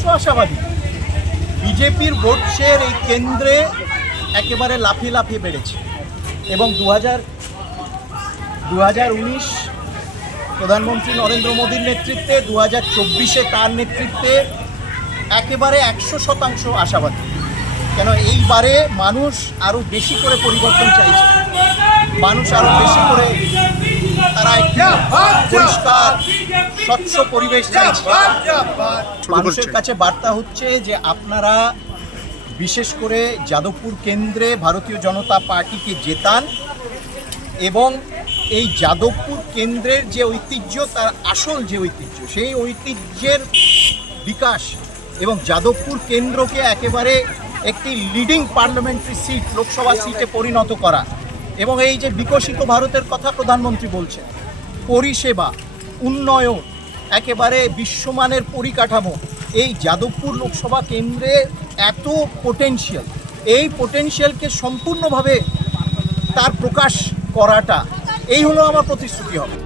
আশাবাদী। বিজেপির vote share এই কেন্দ্রে একেবারে লাফিয়ে লাফিয়ে বেড়েছে এবং 2019 প্রধানমন্ত্রী নরেন্দ্র মোদীর নেতৃত্বে, 2024 তার নেতৃত্বে একেবারে 100% আশাবাদী। কেন এইবারে মানুষ আরও বেশি করে পরিবর্তন চাইছে, মানুষ আরও বেশি করে তারা একটি পরিষ্কার স্বচ্ছ পরিবেশ চাইছে। মানুষের কাছে বার্তা হচ্ছে যে আপনারা বিশেষ করে যাদবপুর কেন্দ্রে ভারতীয় জনতা পার্টিকে জেতান এবং এই যাদবপুর কেন্দ্রের যে ঐতিহ্য, তার আসল যে ঐতিহ্য, সেই ঐতিহ্যের বিকাশ এবং যাদবপুর কেন্দ্রকে একেবারে একটি লিডিং পার্লামেন্টারি সিট, লোকসভা সিটে পরিণত করা এবং এই যে বিকশিত ভারতের কথা প্রধানমন্ত্রী বলছেন, পরিষেবা, উন্নয়ন, একেবারে বিশ্বমানের পরিকাঠামো, এই যাদবপুর লোকসভা কেন্দ্রে এত পোটেনশিয়াল, এই পোটেনশিয়ালকে সম্পূর্ণভাবে তার প্রকাশ করাটা এই হলো আমার প্রতিশ্রুতি হবে।